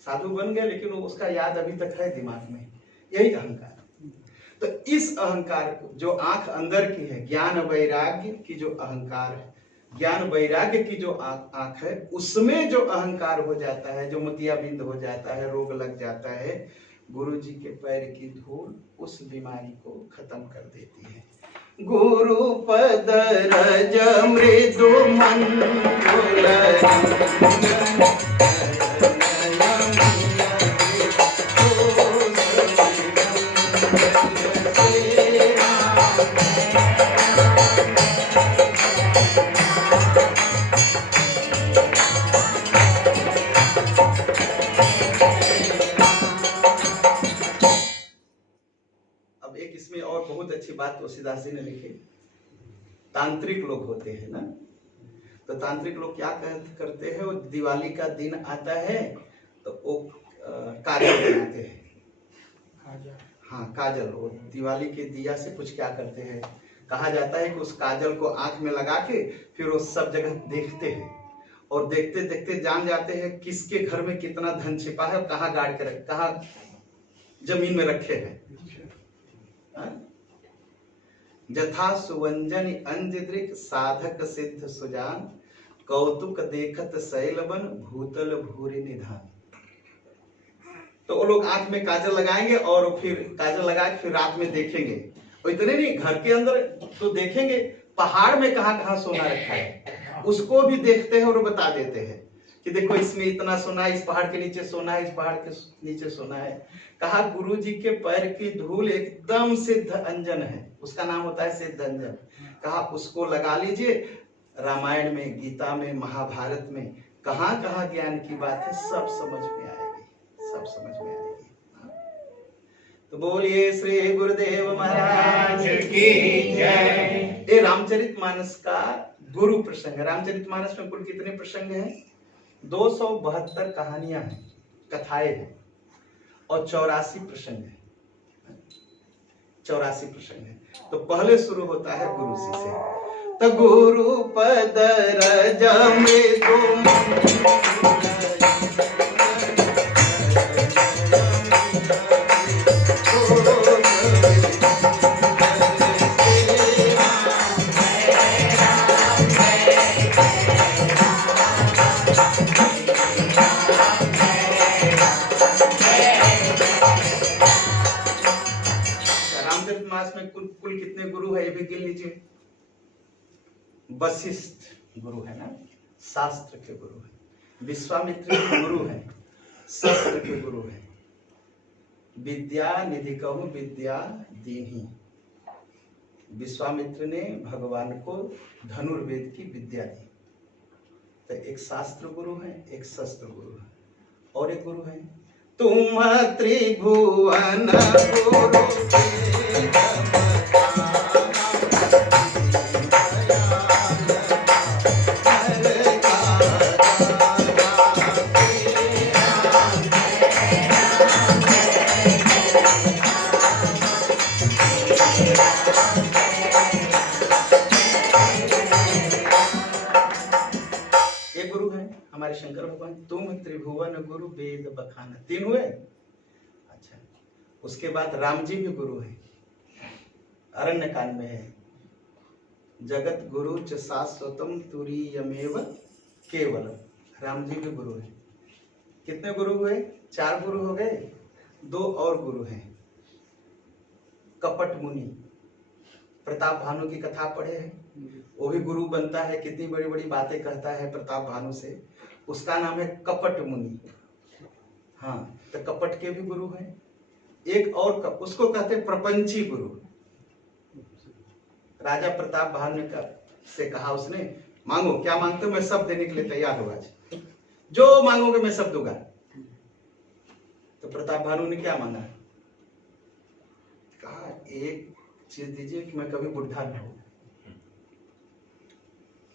साधु बन गए, लेकिन उसका याद अभी तक है दिमाग में, यही अहंकार। तो इस अहंकार को, जो आंख अंदर की है, ज्ञान वैराग्य की जो अहंकार है, ज्ञान वैराग्य की जो आंख है, उसमें जो अहंकार हो जाता है, जो मोतियाबिंद हो जाता है, रोग लग जाता है, गुरु जी के पैर की धूल उस बीमारी को खत्म कर देती है। गुरु पद रज मृदु मंजुल, अब एक इसमें और बहुत अच्छी बात तुलसीदास जी ने लिखी। तांत्रिक लोग होते हैं ना, तो तांत्रिक लोग क्या करते हैं, वो दिवाली का दिन आता है तो वो काजल बनाते हैं। हाँ, काजल, वो दिवाली के दिया से कुछ क्या करते हैं, कहा जाता है कि उस काजल को आंख में लगा के फिर वो सब जगह देखते हैं, और देखते देखते जान जाते हैं किसके घर में कितना धन छिपा है, कहाँ गाड़ के रखे, कहाँ जमीन में रखे हैं। जथा सुवंजन अंजदृक साधक सिद्ध सुजान, कौतुक देखत शैलवन भूतल भूरि निधान। तो वो लोग आंख में काजल लगाएंगे और फिर काजल लगा के फिर रात में देखेंगे, और इतने नहीं, घर के अंदर तो देखेंगे, पहाड़ में कहाँ कहाँ सोना रखा है उसको भी देखते हैं और बता देते हैं कि देखो इसमें इतना सोना है, इस पहाड़ के नीचे सोना है, इस पहाड़ के नीचे सोना है। कहा गुरु जी के पैर की धूल एकदम सिद्ध अंजन है, उसका नाम होता है सिद्ध अंजन। कहा उसको लगा लीजिए, रामायण में, गीता में, महाभारत में कहाँ कहाँ ज्ञान की बात है सब समझ में आएगी, सब समझ में आएगी। तो बोलिए श्री गुरुदेव महाराज की जय। ये रामचरितमानस का गुरु प्रसंग है। रामचरितमानस में कुल कितने प्रसंग हैं? 272 कहानियां हैं, कथाएं हैं और 84 प्रसंग है। 84 प्रसंग है। तो पहले शुरू होता है गुरु जी से। तो गुरु पद रज में तुम में कुल कितने गुरु है ये भी गिन लीजिए। वशिष्ठ गुरु है ना, शास्त्र के गुरु है। विश्वामित्र के गुरु है, शस्त्र के गुरु है। विद्या निधि कहूं विद्या दीन्ही। विश्वामित्र ने भगवान को धनुर्वेद की विद्या दी। तो एक शास्त्र गुरु है, एक शस्त्र गुरु है, और एक गुरु है तुम त्रिभुवन गुरु शंकर भगवान। तुम त्रिभुवन गुरु वेद बखान, 3 हुए। अच्छा, उसके बाद राम जी भी गुरु है, अरण्य कांड में है। जगत गुरु च शाश्वतम तुरीयमेव केवल, राम जी भी गुरु है। कितने गुरु हुए? 4 गुरु हो गए, 2 और गुरु हैं। कपट मुनि, प्रताप भानु की कथा पढ़े हैं, वो भी गुरु बनता है, कितनी बड़ी बड़ी बातें कहता है प्रताप भानु से। उसका नाम है कपट मुनि। हाँ, तो कपट के भी गुरु हैं। एक और उसको कहते हैं प्रपंची गुरु। राजा प्रताप भानु से कहा उसने, मांगो, क्या मांगते हो, मैं सब देने के लिए तैयार हूं, आज जो मांगोगे मैं सब दूंगा। तो प्रताप भानु ने क्या मांगा? कहा एक चीज दीजिए कि मैं कभी बुढ़ा न हो।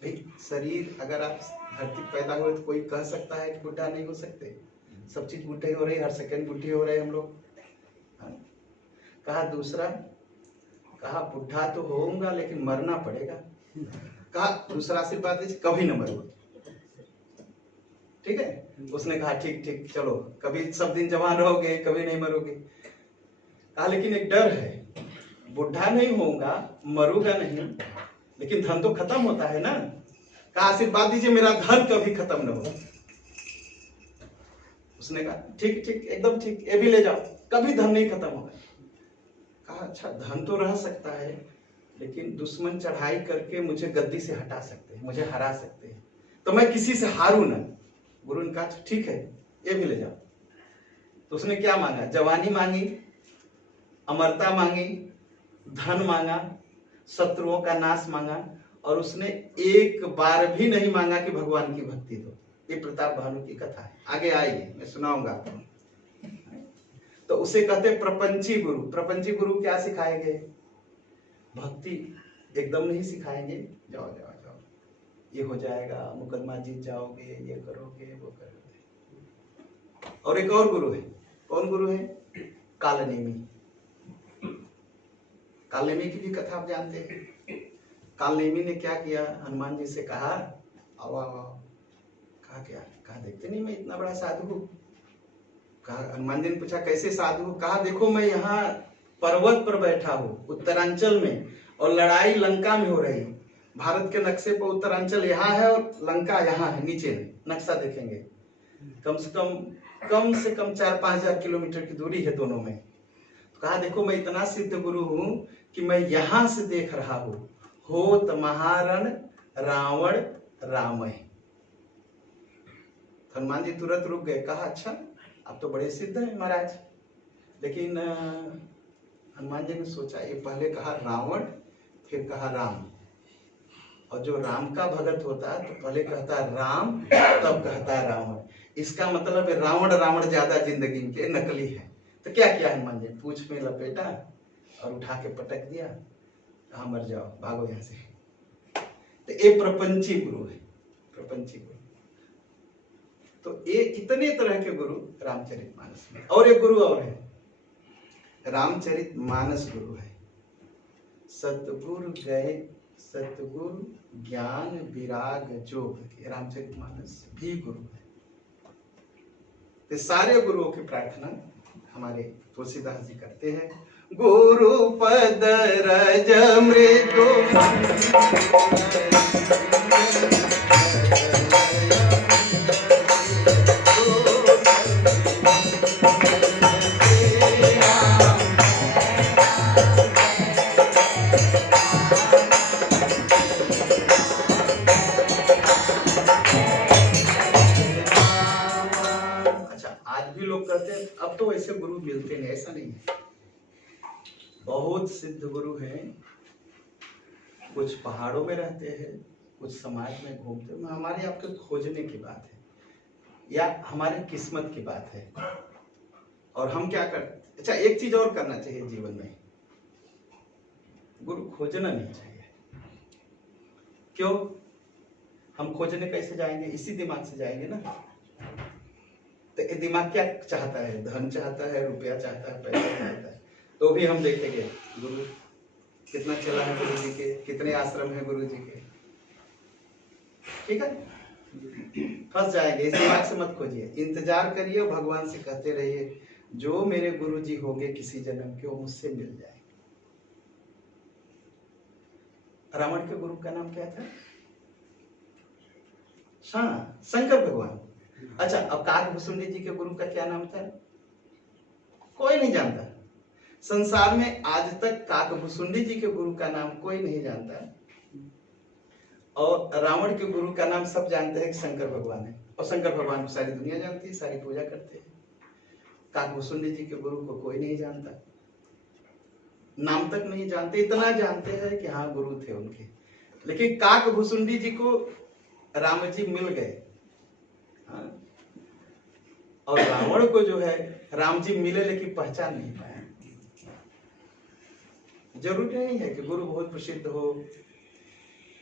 भाई शरीर, अगर आप धरती पैदा हुए तो कोई कह सकता है कि बुढ़ा नहीं हो सकते? सब चीज बुढ़े हो रही, हर सेकंड बुढ़े हो रहे हम लोग। कहा दूसरा, कहा बुढ़ा तो होऊंगा लेकिन मरना पड़ेगा। कहा दूसरा आशीर्वाद दीजिए, कभी न मरो। ठीक है, उसने कहा ठीक ठीक, चलो कभी सब दिन जवान रहोगे, कभी नहीं मरोगे। कहा लेकिन एक डर है, बुढ़ा नहीं होऊंगा, मरूंगा नहीं, लेकिन धन तो खत्म होता है ना। कहा आशीर्वाद दीजिए मेरा धन कभी खत्म न हो। उसने कहा ठीक ठीक, एकदम ठीक, ये भी ले जाओ, कभी धन नहीं खत्म होगा। कहा अच्छा, धन तो रह सकता है, लेकिन दुश्मन चढ़ाई करके मुझे गद्दी से हटा सकते हैं, मुझे हरा सकते हैं, तो मैं किसी से हारू ना। गुरु ने कहा ठीक है, ये भी ले जाओ। तो उसने क्या मांगा? जवानी मांगी, अमरता मांगी, धन मांगा, शत्रुओं का नाश मांगा, और उसने एक बार भी नहीं मांगा कि भगवान की भक्ति दो। ये प्रताप भानु की कथा है, आगे आएगी, मैं सुनाऊंगा आपको। तो उसे कहते प्रपंची गुरु। प्रपंची गुरु क्या सिखाएंगे? भक्ति एकदम नहीं सिखाएंगे, जाओ जाओ जाओ, ये हो जाएगा, मुकदमा जीत जाओगे, ये करोगे, वो करोगे। और एक और गुरु है, कौन गुरु है? कालनेमी। कालनेमी की भी कथा आप जानते हैं। कालनेमी ने क्या किया? हनुमान जी से कहा आओ आओ आओ। कहा क्या? कहा देखते नहीं मैं इतना बड़ा साधु हूँ। कहा, हनुमान जी ने पूछा कैसे साधु हूँ? कहा देखो मैं यहाँ पर्वत पर बैठा हूँ उत्तरांचल में, और लड़ाई लंका में हो रही। भारत के नक्शे पर उत्तरांचल यहाँ है और लंका यहाँ है, नीचे नक्शा देखेंगे, कम से कम 4-5 हजार किलोमीटर की दूरी है दोनों में। तो कहा देखो मैं इतना सिद्ध गुरु हूँ कि मैं यहां से देख रहा हूँ, होत महारण रावण रामय। हनुमान जी तुरंत रुक गए। कहा अच्छा, आप तो बड़े सिद्ध हैं महाराज। लेकिन हनुमान जी ने सोचा, ये पहले कहा रावण, फिर कहा राम, और जो राम का भगत होता है तो पहले कहता है राम, तब कहता है रावण। इसका मतलब है रावण रावण ज्यादा जिंदगी के नकली है। तो क्या किया हनुमान जी? पूंछ में लपेटा और उठा के पटक दिया, कहा मर जाओ, भागो यहाँ से। तो ये प्रपंची गुरु है, प्रपंची गुरु। तो ये इतने तरह के गुरु रामचरितमानस में। और एक गुरु और है, रामचरितमानस गुरु है। सतगुरु गए सतगुरु ज्ञान विराग जोग, रामचरितमानस भी गुरु है। तो सारे गुरुओं की प्रार्थना हमारे तुलसीदास जी करते हैं। गुरु पद रज मृदु अब तो ऐसे गुरु मिलते नहीं, ऐसा नहीं है। बहुत सिद्ध गुरु हैं, कुछ पहाड़ों में रहते हैं, कुछ समाज में घूमते हैं। हमारे आपके खोजने की बात है या हमारे किस्मत की बात है। और हम क्या करते, अच्छा एक चीज और करना चाहिए जीवन में, गुरु खोजना नहीं चाहिए। क्यों? हम खोजने कैसे जाएंगे? इसी दिमाग से जाएंगे ना। तो ये दिमाग क्या चाहता है? धन चाहता है, रुपया चाहता है, पैसा चाहता है। तो भी हम देखेंगे गुरु कितना चला है, गुरु जी के कितने आश्रम है गुरु जी के, ठीक है। फंस जाएंगे, इस दिमाग से मत खोजिए, इंतजार करिए और भगवान से कहते रहिए जो मेरे गुरु जी होंगे किसी जन्म के वो मुझसे मिल जाए। रावण के गुरु का नाम क्या था? शंकर भगवान। अच्छा, अब काकभुसुंडी जी के गुरु का क्या नाम था? कोई नहीं जानता। संसार में आज तक काकभुसुंडी जी के गुरु का नाम कोई नहीं जानता, और रावण के गुरु का नाम सब जानते हैं कि शंकर भगवान है। और शंकर भगवान को सारी दुनिया जानती है, सारी पूजा करते हैं। काकभुसुंडी जी के गुरु को कोई नहीं जानता, नाम तक नहीं जानते। इतना जानते हैं कि हाँ गुरु थे उनके। लेकिन काकभुसुंडी जी को राम जी मिल गए, और रावण को जो है राम जी मिले लेकिन पहचान नहीं पाए। जरूरी नहीं है कि गुरु बहुत प्रसिद्ध हो,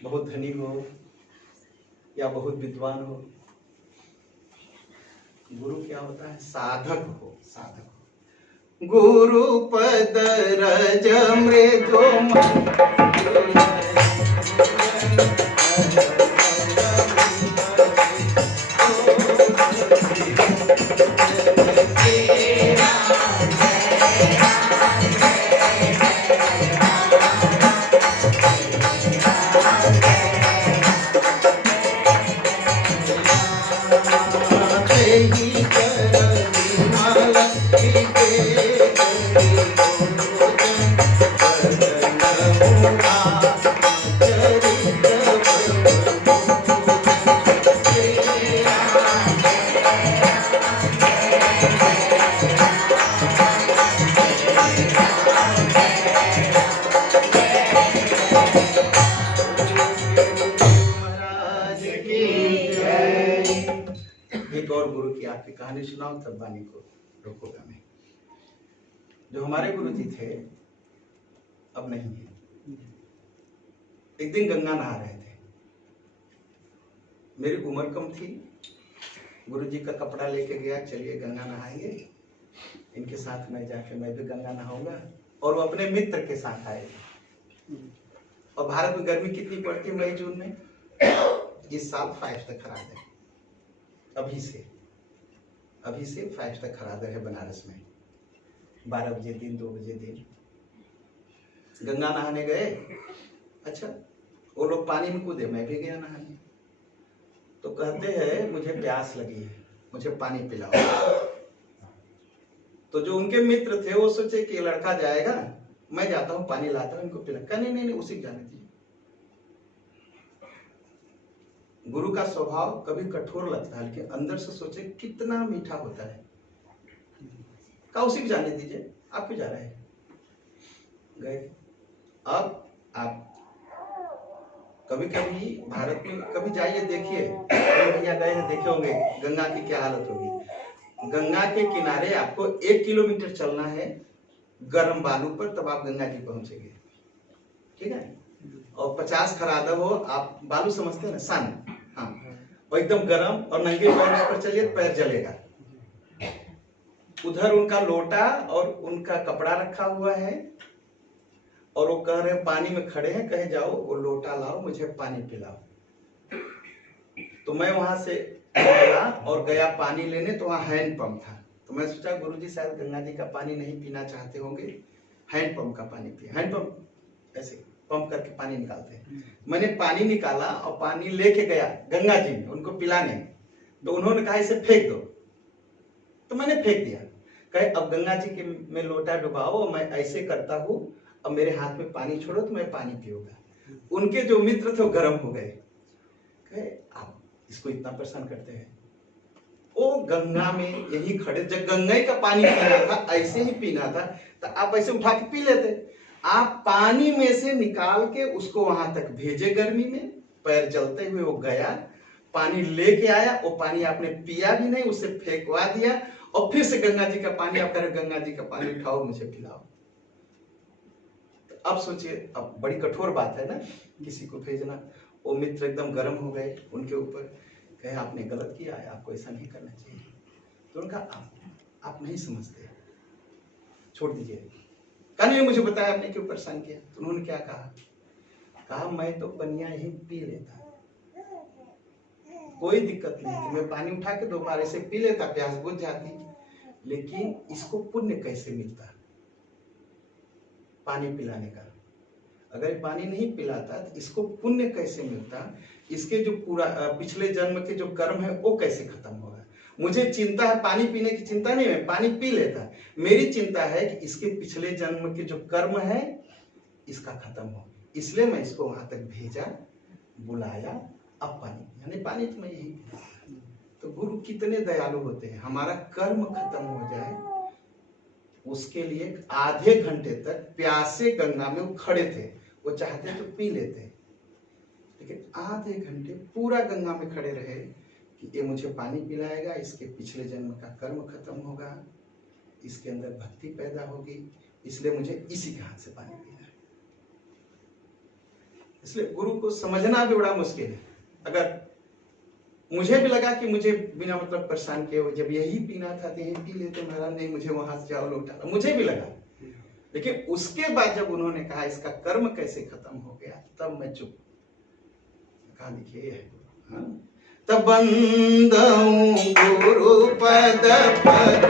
बहुत धनी हो या बहुत विद्वान हो। गुरु क्या होता है? साधक हो, साधक हो। गुरु पद रज मृदु कहानी सुनाओ तब वाणी को रोकूंगा मैं। जो हमारे गुरु जी थे अब नहीं है। एक दिन गंगा नहा रहे थे, मेरी उम्र कम थी। गुरु जी का कपड़ा लेके गया, चलिए गंगा नहाएंगे, इनके साथ मैं जाके मैं भी गंगा नहाऊंगा। और वो अपने मित्र के साथ आए थे। और भारत में गर्मी कितनी पड़ती है मई जून में? इस साल 5 तक खरा है, अभी से 5 तक खरादर है बनारस में। 12 बजे दिन, 2 बजे दिन गंगा नहाने गए। अच्छा, वो लोग पानी में कूदे, मैं भी गया नहाने। तो कहते हैं मुझे प्यास लगी है, मुझे पानी पिलाओ। तो जो उनके मित्र थे वो सोचे कि लड़का जाएगा, मैं जाता हूँ पानी लाता हूँ, इनको पिला। कहा नहीं, उसी को जाने दीजिए। गुरु का स्वभाव कभी कठोर लगता है, लेकिन अंदर से सोचे कितना मीठा होता है। कहा उसी को जाने दीजिए, आप क्यों जा रहे हैं? गए। अब आप कभी कभी भारत में कभी जाइए, देखिए भैया गए हैं, देखे होंगे गंगा की क्या हालत होगी। गंगा के किनारे आपको 1 किलोमीटर चलना है गर्म बालू पर, तब आप गंगा जी पहुंचेंगे, ठीक है। और 50 खरादर हो, आप बालू समझते हैं ना, सन, हाँ, और एकदम गर्म, और नंगे पैर उस पर चलिए पैर जलेगा। उधर उनका लोटा और उनका कपड़ा रखा हुआ है, और वो कह रहे हैं पानी में खड़े हैं, कहे जाओ वो लोटा लाओ, मुझे पानी पिलाओ। तो मैं वहां से गया और गया पानी लेने, तो वहां हैंड पंप था। तो मैं सोचा गुरुजी शायद गंगा जी का पानी नहीं पीना चाहते होंगे, हैंड पंप का पानी पिए। हैंड पंप ऐसे पंप करके पानी निकालते हैं। मैंने पानी निकाला और पानी लेके गया गंगा जी में उनको पिलाने। तो उन्होंने कहा इसे फेंक दो, तो मैंने फेंक दिया। कहे अब गंगा जी के में लोटा डुबाओ, मैं ऐसे करता हूँ, अब मेरे हाथ में पानी छोड़ो तो मैं पानी पीऊंगा। उनके जो मित्र थे वो गर्म हो गए, कहे आप इसको इतना परेशान करते हैं। वो गंगा में यही खड़े, जब गंगा का पानी पीना था, ऐसे ही पीना था, तो आप ऐसे उठा के पी लेते। आप पानी में से निकाल के उसको वहां तक भेजे गर्मी में, पैर जलते हुए वो गया, पानी लेके आया, वो पानी आपने पिया भी नहीं, उसे फेंकवा दिया, और फिर से गंगा जी का पानी आप करें, गंगा जी का पानी उठाओ मुझे पिलाओ। तो अब सोचिए, अब बड़ी कठोर बात है ना किसी को भेजना। वो मित्र एकदम गर्म हो गए उनके ऊपर, कहे आपने गलत किया है, आपको ऐसा नहीं करना चाहिए। तो उनका आप नहीं समझते, छोड़ दीजिए। कहा नहीं, मुझे बताया आपने क्यों परेशान किया। तो उन्होंने क्या कहा मैं तो पनिया ही पी लेता, कोई दिक्कत नहीं थी, मैं पानी उठा के 2 बार ऐसे पी लेता, प्यास बुझ जाती। लेकिन इसको पुण्य कैसे मिलता पानी पिलाने का? अगर पानी नहीं पिलाता तो इसको पुण्य कैसे मिलता? इसके जो पूरा पिछले जन्म के जो कर्म है वो कैसे खत्म होगा? मुझे चिंता है, पानी पीने की चिंता नहीं है, पानी पी लेता। मेरी चिंता है कि इसके पिछले जन्म के जो कर्म है इसका खत्म हो, इसलिए मैं इसको वहां तक भेजा, बुलाया, अब पानी, यानी पानी तो मैं यही। तो गुरु कितने दयालु होते हैं, हमारा कर्म खत्म हो जाए उसके लिए आधे घंटे तक प्यासे गंगा में वो खड़े थे। वो चाहते तो पी लेते, लेकिन आधे घंटे पूरा गंगा में खड़े रहे कि ये मुझे पानी पिलाएगा, इसके पिछले जन्म का कर्म खत्म होगा, इसके अंदर भक्ति पैदा होगी, इसलिए मुझे इसी के हाथ से पानी पीना है। इसलिए गुरु को समझना भी बड़ा मुश्किल है। अगर मुझे भी लगा कि मुझे बिना मतलब परेशान किए हुए, जब यही पीना था तो यही पी लेते महाराज, नहीं मुझे वहां से जाओ लोटा, मुझे भी लगा। लेकिन उसके बाद जब उन्होंने कहा इसका कर्म कैसे खत्म हो गया, तब मैं चुप। कहा लिखिए तब बंदऊं गुरु पद पद